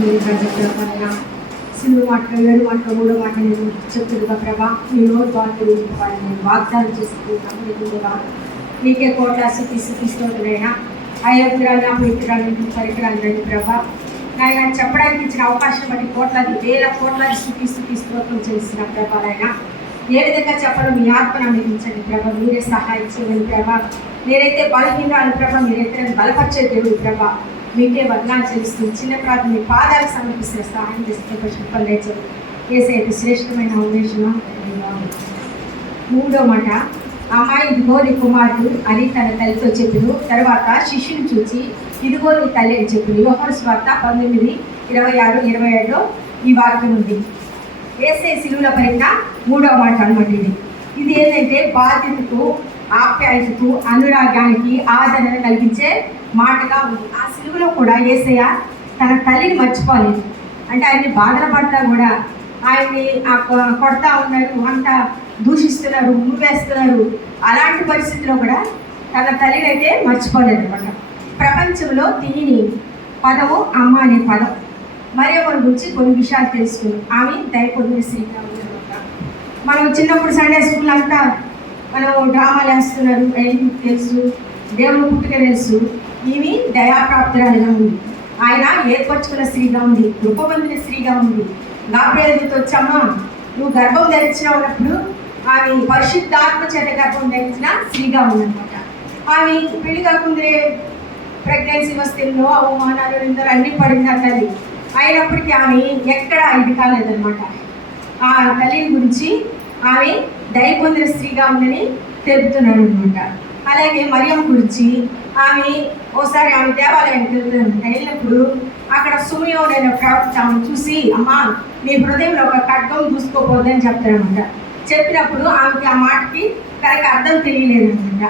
ప్రభా సిలువ మాట 7 మాట 3 మాట నేను చెప్తుందిగా ప్రభా మీ నోరు బాధ్యులు వాళ్ళని నేను వాగ్దానం చేసుకుంటున్నాను. మీకే కోట్ల స్థితిస్తోనైనా అయోగ్యురాలు పవిత్రాలు పరికరాలు ప్రభా నాయన చెప్పడానికి ఇచ్చిన అవకాశం బట్టి కోట్లాది వేల కోట్లాది స్తోత్రం చేసిన ప్రభాలైనా ఏ విధంగా చెప్పడం మీ ఆత్మను అందించండి ప్రభా. మీరే సహాయం చేయండి ప్రభా. నేనైతే బలహీనాలు ప్రభా, మీరైతే బలపరిచే దేవుడు ప్రభా. మీకే వదనాలు చేస్తూ చిన్న ప్రార్థన మీ పాదాలకు సమర్పిస్తున్న సహాయం చేస్తే పశుపలు లేచదు ఏసైతే శ్రేష్టమైన ఉద్దేశం. 3వ మాట, అమ్మాయి ఇదిగో నీ కుమారుడు అని తన తల్లితో చెప్పిను. తర్వాత శిష్యుని చూసి ఇదిగో నీ తల్లి అని చెప్పిను. యోహాను సువార్త 19:26-27 ఈ వాక్యం ఉంది. యేసయ్య శిలువల పైన 3వ మాట అన్నమాట. ఇది ఏంటంటే బాధ్యతకు, ఆప్యాయతకు, అనురాగానికి ఆదరణ కలిగించే మాటగా ఉంది. ఆ శిలువలో కూడా యేసయ్య తన తల్లిని మర్చిపోలేదు. అంటే ఆయన్ని బాధన పడతా కూడా ఆయన్ని కొడతా ఉన్నారు, అంతా దూషిస్తున్నారు, వేస్తున్నారు. అలాంటి పరిస్థితిలో కూడా తన తల్లిని అయితే మర్చిపోలేదు అనమాట. ప్రపంచంలో తీయని పదము అమ్మ అనే పదం. మరియమ్మ గురించి కొన్ని విషయాలు తెలుసుకుని ఆమె దయపొందిన స్త్రీగా ఉందన్నమాట. మనం చిన్నప్పుడు సండే స్కూల్ అంతా మనం డ్రామాలు వేస్తున్నారు, తెలుసు, దేవుని పుట్టుక తెలుసు. ఈమె దయాప్రాప్తురాలుగా ఉంది. ఆయన ఏర్పరచుకున్న స్త్రీగా ఉంది, రూపొందిన స్త్రీగా ఉంది. గాబ్రియేలుతో వచ్చామా నువ్వు గర్భం ధరించిన ఉన్నప్పుడు ఆమె పరిశుద్ధాత్మ చేత గర్భం ధరించిన స్త్రీగా ఉందన్నమాట. ఆమె పెళ్లి కాకుండా ప్రెగ్నెన్సీ వస్తే ఎన్నో అవమానాలు నిందలు అన్నీ పడింది ఆ తల్లి. అయినప్పటికీ ఆమె ఎక్కడ ఇది కాలేదన్నమాట. ఆ తల్లిని గురించి ఆమె దయ పొందిన స్త్రీగా ఉందని తెలుపుతున్నాడు అనమాట. అలాగే మరియమ్మ గురించి ఆమె ఒకసారి ఆమె దేవాలయానికి వెళ్ళినప్పుడు అక్కడ సుమయోన్ అనే ప్రవక్త ఆమెను చూసి అమ్మా మీ హృదయంలో ఒక ఖడ్గం చూసుకోపోద్దని చెప్తారనమాట. చెప్పినప్పుడు ఆమెకి ఆ మాటకి తనకి అర్థం తెలియలేదనమాట.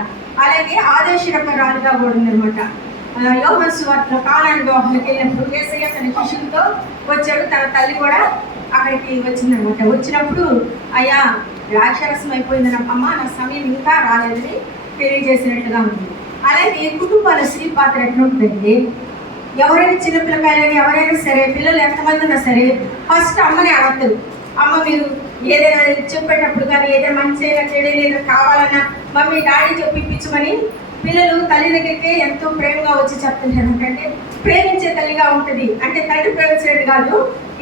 అలాగే ఆదేశరకరాలుగా కూడా ఉందనమాట. యోహాను సువార్తలో కానాను వివాహానికి వెళ్ళినప్పుడు యేసయ్య తన శిష్యులతో వచ్చాడు. తన తల్లి కూడా అక్కడికి వచ్చిందనమాట. వచ్చినప్పుడు అయ్యా ద్రాక్షరసం అయిపోయిందని అమ్మ నా సమయం ఇంకా రాలేదని తెలియజేసినట్టుగా ఉంది. అలాగే కుటుంబాల స్త్రీ పాత్ర ఎట్లుంటుందంటే ఎవరైనా చిన్నపిల్లకాయలని ఎవరైనా సరే పిల్లలు ఎంతమంది ఉన్నా సరే ఫస్ట్ అమ్మని అడగతారు. అమ్మ మీరు ఏదైనా చెప్పేటప్పుడు కానీ ఏదైనా మంచి అయినా చెడైనా కావాలన్నా మమ్మీ డాడీ చెప్పిపించమని పిల్లలు తల్లి దగ్గరికి ఎంతో ప్రేమగా వచ్చి చెప్తుంటారు. అంటే ప్రేమించే తల్లిగా ఉంటుంది. అంటే తండ్రి ప్రేమించేది కాదు,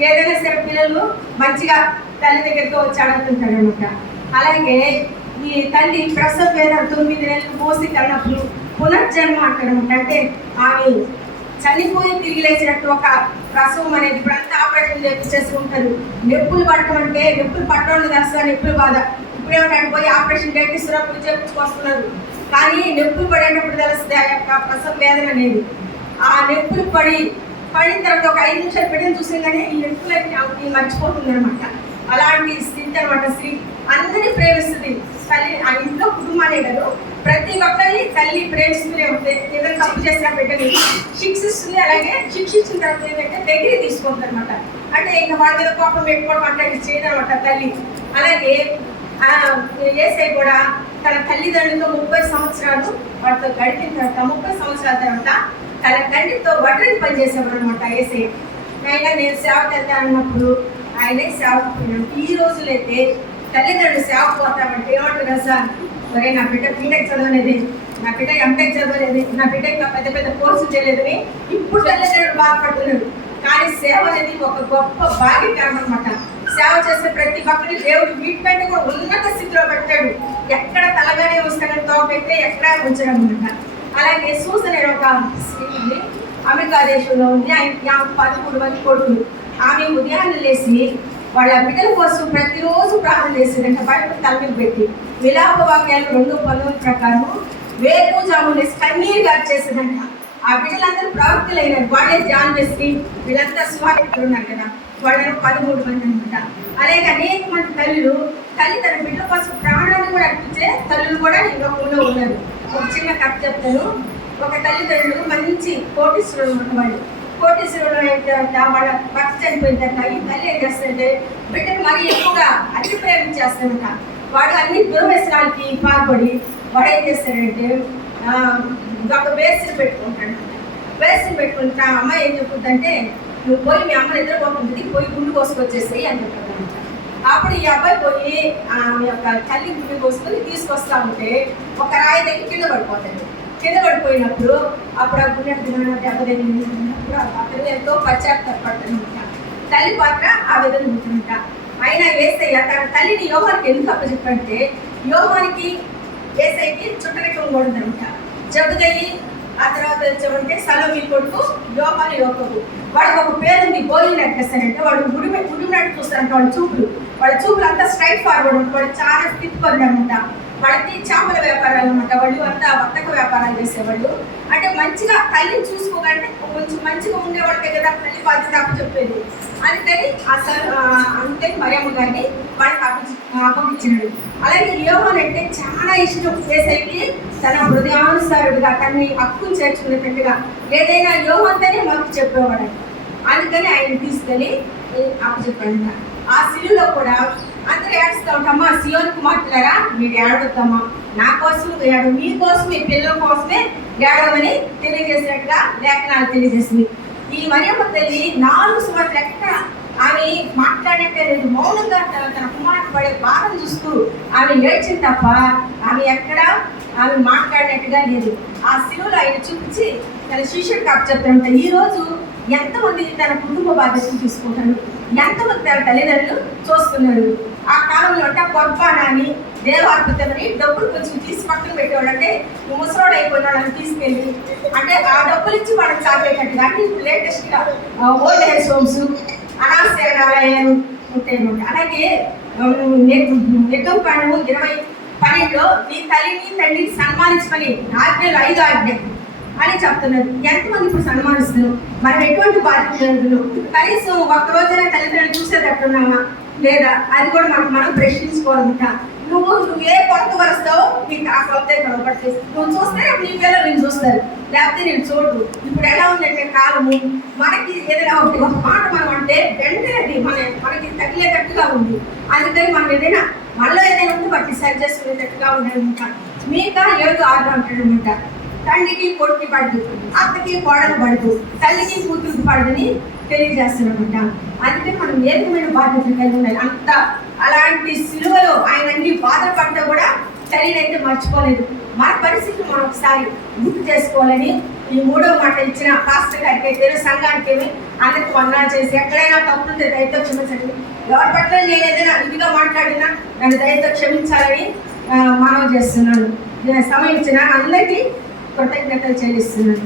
ఏదైనా సరే పిల్లలు మంచిగా తల్లి దగ్గరికి వచ్చి అడుగుతుంటారు అనమాట. అలాగే ఈ తల్లి ప్రసవ వేదన 9 నెలలు మోసి కన్నప్పుడు పునర్జన్మ అంటారనమాట. అంటే ఆమె చనిపోయి తిరిగి లేచినట్టు ఒక ప్రసవం అనేది ఇప్పుడు అంతా ఆపరేషన్ చేసుకుంటారు. నొప్పులు పట్టమంటే నొప్పులు పట్టడం అసలు నొప్పులు బాధ. ఇప్పుడేమంటే పోయి ఆపరేషన్ డేట్ ఇస్తున్నప్పుడు చెప్పుకొస్తున్నారు. కానీ నొప్పులు పడేటప్పుడు తెలుస్తుంది ఆ యొక్క ప్రసవ వేదన అనేది. ఆ నొప్పులు పడిన తర్వాత ఒక 5 నిమిషాలు పెట్టిన చూసేగానే ఈ నొప్పులకి మర్చిపోతుంది అనమాట. అలాంటి స్థితి అనమాట. స్త్రీ అందరినీ ప్రేమిస్తుంది. తల్లి ఆ ఇంట్లో కుటుంబాలే కాదు, ప్రతి ఒక్కరిని తల్లి ప్రేమిస్తూనే ఉంటుంది. ఏదైనా తప్పు చేసిన బిడ్డని శిక్షిస్తుంది. అలాగే శిక్షించిన తర్వాత ఏంటంటే దగ్గర తీసుకుంటుంది అనమాట. అంటే ఇంకా వాళ్ళ మీద కోపం పెట్టుకోవడం అంటే చేయదనమాట తల్లి. అలాగే యేసయ్య కూడా తన తల్లిదండ్రులతో 30 సంవత్సరాలు వాటితో గడిపిన తర్వాత 30 సంవత్సరాల తర్వాత తన తండ్రితో వడ్డీ పనిచేసేవాడు అనమాట. యేసయ్య అయినా నేను సేవకు వెళ్తానన్నప్పుడు ఆయనే సేవకు పోయినాను. ఈ రోజులైతే తల్లిదండ్రులు సేవకు పోతామంటే ఏమంటారు సార్, సరే నా బిడ్డ బీటెక్ చదవలేదు, నా బిడ్డ ఎంటెక్ చదవలేదు, నా బిడ్డ ఇంకా పెద్ద పెద్ద కోర్సులు చేయలేదని ఇప్పుడు తల్లిదండ్రులు బాధపడుతున్నారు. కానీ సేవ అనేది ఒక గొప్ప భాగ్యం అనమాట. సేవ చేసే ప్రతి ఒక్కరి దేవుడు వీటిపైన కూడా ఉన్నత స్థితిలో పెట్టాడు. ఎక్కడ తలగానే వస్తాడని తోపైతే ఎక్కడ ఉంచడం అనమాట. అలాగే సూసన్ అనే ఒక స్త్రీ అమెరికా దేశంలో ఉంది. ఆమె 13 మంది కొడుకులు. ఆమె ఉదయాన్నే లేచి వాళ్ళ బిడ్డల కోసం ప్రతిరోజు ప్రార్థన చేసేదంట. బయటకు తల మీద పెట్టి విలాప వాక్యాలు 2:19 ప్రకారం వేకువజాము లేసి కన్నీరు గార్చేసేదంట. ఆ బిడ్డలందరూ ప్రవక్తలైనారు. వాడే జాన్ వెస్లీ వీళ్ళంతా సువార్తికులు ఉన్నారు కదా, వాళ్ళని 13 మంది అనమాట. అలాగే అనేక మంది తల్లులు తల్లి తన బిడ్డల కోసం ప్రాణాన్ని కూడా అర్పించే తల్లులు కూడా ఈ లోకంలో ఉన్నారు. ఒక చిన్న కథ చెప్తాను. ఒక తల్లిదండ్రులు మంచి కోటీశ్వరులు ఉన్నవాళ్ళు. కోటీశ్వరులు అయితే వాళ్ళ భర్త చనిపోయిన తర్వాత ఈ తల్లి ఏం చేస్తుంటే బిడ్డను మరీ ఎక్కువగా అతి ప్రేమించేస్తానట. వాడు అన్ని దుర్వ్యసనాలకి పాల్పడి వాడు ఏం చేస్తాడంటే ఒక బేసిన్ పెట్టుకుంటాడు. బేసిన్ పెట్టుకుంటా అమ్మాయి ఏం చెప్పుద్దంటే నువ్వు పోయి మీ అమ్మ నిద్రపోతుంది, పోయి గుండు కోసుకొచ్చేసేయి అని చెప్పారనమాట. అప్పుడు ఈ అబ్బాయి పోయి ఆమె యొక్క తల్లి గుండు కోసుకొని తీసుకొస్తా ఉంటే ఒక రాయి దగ్గర కింద పడిపోతాడు. కింద పడిపోయినప్పుడు అప్పుడు ఆ గుండె దెబ్బ తగిలినప్పుడు అతను ఎంతో పశ్చాత్తాపడుతుంట. తల్లి పాత్ర ఆ విధంగా ఉంటుంట. అయినా యేసయ్య తన తల్లిని యోహానికి ఎందుకు అప్పచెప్పంటే యోహానికి యేసయ్యకి చుట్టరికం కూడా ఉందంట. జబదయి ఆ తర్వాత వచ్చామంటే సలోమి కొడుకు యోహాని యోకబు. వాడికి ఒక పేరుంది, గోలిని ఎట్టేస్తానంటే వాడు ఉడిమినట్టు చూస్తారంట. వాళ్ళ చూపులు అంతా స్ట్రైట్ ఫార్వర్డ్ ఉంటుంది. వాడు చాలా స్థితి పొందనమాట. వాళ్ళకి చేపల వ్యాపారాలు అనమాట. వాళ్ళు అంతా వర్తక వ్యాపారాలు చేసేవాళ్ళు. అంటే మంచిగా తల్లిని చూసుకోకంటే కొంచెం మంచిగా ఉండేవాళ్ళకే కదా తల్లి బాధ్యత అప్పచెప్పేది. అందుకని అందుకని మరియమ్మ గారిని వాళ్ళకి అప్పగించినాడు. అలాగే యోహాను అంటే చాలా ఇష్టం యేసయ్యకి, తన హృదయానుసారుడుగా తనని హక్కును చేర్చుకునేటట్టుగా ఏదైనా యోహానుతోనే మాకు చెప్పేవాడు. అందుకని ఆయన తీసుకొని అప్పచెప్పాడంట. ఆ సిలువలో కూడా అందరూ ఏడుస్తూ ఉంటామా, సియోను కుమార్తెలారా మీరు ఏడవద్దమ్మా, నా కోసం ఏడు, మీకోసం మీ పిల్లల కోసమే ఏడవని తెలియజేసినట్టుగా లేఖనాలు తెలియజేసింది. ఈ మరియమ్మ తల్లి 4 సంవత్సరాలు ఎక్కడ ఆమె మాట్లాడినట్టే లేదు. మౌనంగా తన కుమారుడు పడే బాధను చూస్తూ ఆమె ఏడ్చింది తప్ప ఆమె మాట్లాడినట్టుగా లేదు. ఆ శిలువలో ఆయన చూపించి తన శిష్యుడికి అప్పచెప్తారంట. ఈరోజు ఎంతమంది తన కుటుంబ బాధ్యతను చూసుకుంటారు, ఎంతమంది తన తల్లిదండ్రులు చూస్తున్నారు. ఆ కాలంలో అంటే పొరపాటు అని దేవార్పితమని డబ్బులు కొంచెం తీసి పక్కన పెట్టేవాడు. అంటే ముసలోడు అయిపోయినాడు అని తీసుకెళ్ళి అంటే ఆ డబ్బులు ఇచ్చి వాళ్ళకి చాపేటట్టుగా. అంటే ఇప్పుడు లేటెస్ట్గా ఓల్డ్ ఏజ్ హోమ్స్, అనాథాలయాలు ఉంటాయి. అలాగే నిర్గమకాండము 20:12 నీ తల్లిని తండ్రిని సన్మానించమని ఆజ్ఞలు 5 ఆజ్ఞలు అని చెప్తున్నారు. ఎంతమంది ఇప్పుడు సన్మానిస్తున్నారు? మనం ఎటువంటి బాధ్యతలు? కనీసం ఒక్కరోజైనా తల్లిదండ్రులు చూసేటట్టున్నామా లేదా? అది కూడా మనం ప్రశ్నించుకోవాలంట. నువ్వు ఏ కొరత వరుస్తావో నీకు ఆ కొరత కనబడుతుంది. నువ్వు చూస్తే నీ పిల్లలు నేను చూస్తారు, లేకపోతే నేను చూడు. ఇప్పుడు ఎలా ఉందంటే కాలము, మనకి ఏదైనా ఒక మాట మనం అంటే వెంటనే అది మనకి తగిలేటట్టుగా ఉంది. అందుకని మనం ఏదైనా మనలో ఏదైనా ఉంటే వాటిని సరి చేసుకునేటట్టుగా ఉండేదన్నమాట. మిగతా 7:6 అంటాడనమాట. తండ్రికి కొడుకు పడదు, అత్తకి కోడలు పడదు, తల్లికి కూతురికి పడదని తెలియజేస్తున్నమాట. అందుకే మనం ఏ విధమైన బాధ్యతలు కలిగి ఉండాలి. అంత అలాంటి సిలువలో ఆయన అన్ని బాధలు పడ్డా కూడా తల్లిని అయితే మర్చిపోలేదు. మన పరిస్థితి మనం ఒకసారి గుర్తు చేసుకోవాలని ఈ 3వ మాట ఇచ్చిన పాస్టర్ గారికి అయితే సంఘానికి అందరికి వందనాలు చేసి, ఎక్కడైనా తప్పుంటే దయతో క్షమించండి. ఎవరి పట్ల నేను ఏదైనా ఇదిగా మాట్లాడినా నన్ను దయతో క్షమించాలని మనవి చేస్తున్నాను. సమయం ఇచ్చిన అందరికీ కృతజ్ఞతలు చెల్లిస్తున్నాను.